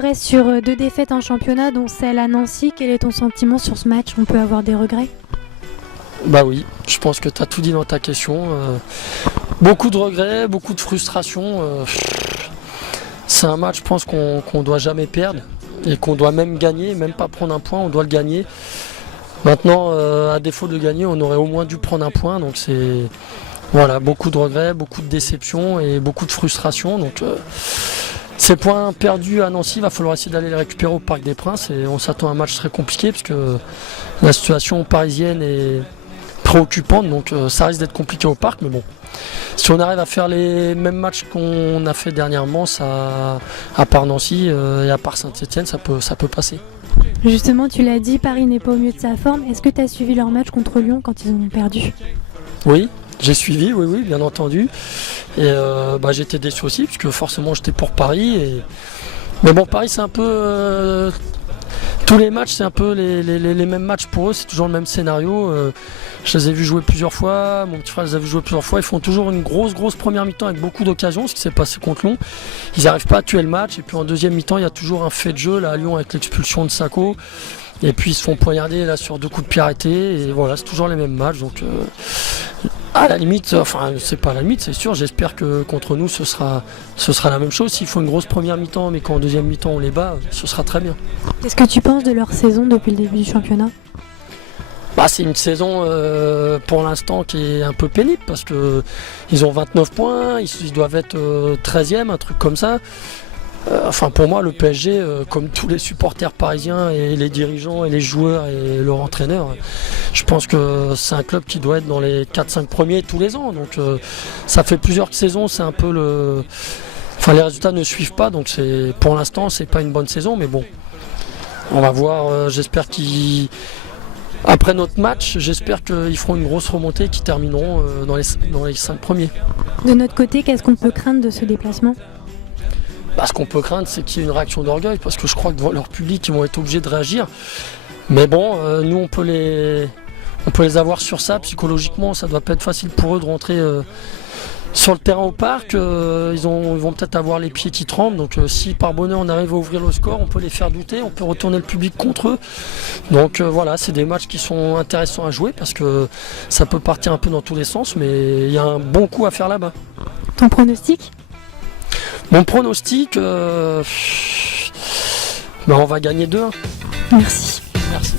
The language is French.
progresses sur 2 défaites en championnat, dont celle à Nancy. Quel est ton sentiment sur ce match? On peut avoir des regrets? Bah oui, je pense que tu as tout dit dans ta question. Beaucoup de regrets, beaucoup de frustration. C'est un match, je pense, qu'on ne doit jamais perdre et qu'on doit même gagner, même pas prendre un point, on doit le gagner. Maintenant, à défaut de gagner, on aurait au moins dû prendre un point. Donc c'est voilà, beaucoup de regrets, beaucoup de déceptions et beaucoup de frustration. Donc ces points perdus à Nancy, il va falloir essayer d'aller les récupérer au Parc des Princes et on s'attend à un match très compliqué parce que la situation parisienne est préoccupante, donc ça risque d'être compliqué au Parc, mais bon. Si on arrive à faire les mêmes matchs qu'on a fait dernièrement, ça, à part Nancy et à part Saint-Etienne, ça peut passer. Justement, tu l'as dit, Paris n'est pas au mieux de sa forme. Est-ce que tu as suivi leur match contre Lyon quand ils ont perdu? Oui, j'ai suivi, oui, bien entendu. Et j'étais déçu aussi, puisque forcément j'étais pour Paris. Mais bon, Paris, c'est un peu... tous les matchs, c'est un peu les mêmes matchs pour eux, c'est toujours le même scénario. Je les ai vus jouer plusieurs fois, mon petit frère les a vus jouer plusieurs fois. Ils font toujours une grosse première mi-temps avec beaucoup d'occasions, ce qui s'est passé contre Lyon. Ils n'arrivent pas à tuer le match. Et puis en deuxième mi-temps, il y a toujours un fait de jeu là, à Lyon avec l'expulsion de Sako. Et puis ils se font poignarder là, sur 2 coups de pied arrêtés. Et voilà, c'est toujours les mêmes matchs. Donc à la limite, enfin c'est pas à la limite, c'est sûr, j'espère que contre nous ce sera la même chose. S'il faut une grosse première mi-temps mais qu'en deuxième mi-temps on les bat, ce sera très bien. Qu'est-ce que tu penses de leur saison depuis le début du championnat? C'est une saison pour l'instant qui est un peu pénible parce qu'ils ont 29 points, ils doivent être 13e, un truc comme ça. Pour moi, le PSG, comme tous les supporters parisiens et les dirigeants et les joueurs et leur entraîneur, je pense que c'est un club qui doit être dans les 4-5 premiers tous les ans. Donc ça fait plusieurs saisons, c'est un peu le... les résultats ne suivent pas, donc pour l'instant, c'est pas une bonne saison, mais bon. On va voir, j'espère qu'ils... Après notre match, j'espère qu'ils feront une grosse remontée et qu'ils termineront dans les 5 premiers. De notre côté, qu'est-ce qu'on peut craindre de ce déplacement? Ce qu'on peut craindre, c'est qu'il y ait une réaction d'orgueil, parce que je crois que devant leur public, ils vont être obligés de réagir. Mais bon, nous, on peut les avoir sur ça. Psychologiquement, ça ne doit pas être facile pour eux de rentrer sur le terrain au Parc. Ils vont peut-être avoir les pieds qui tremblent. Donc si par bonheur, on arrive à ouvrir le score, on peut les faire douter, on peut retourner le public contre eux. Donc voilà, c'est des matchs qui sont intéressants à jouer, parce que ça peut partir un peu dans tous les sens, mais il y a un bon coup à faire là-bas. Ton pronostic? Mon pronostic, on va gagner 2-1. Merci. Merci.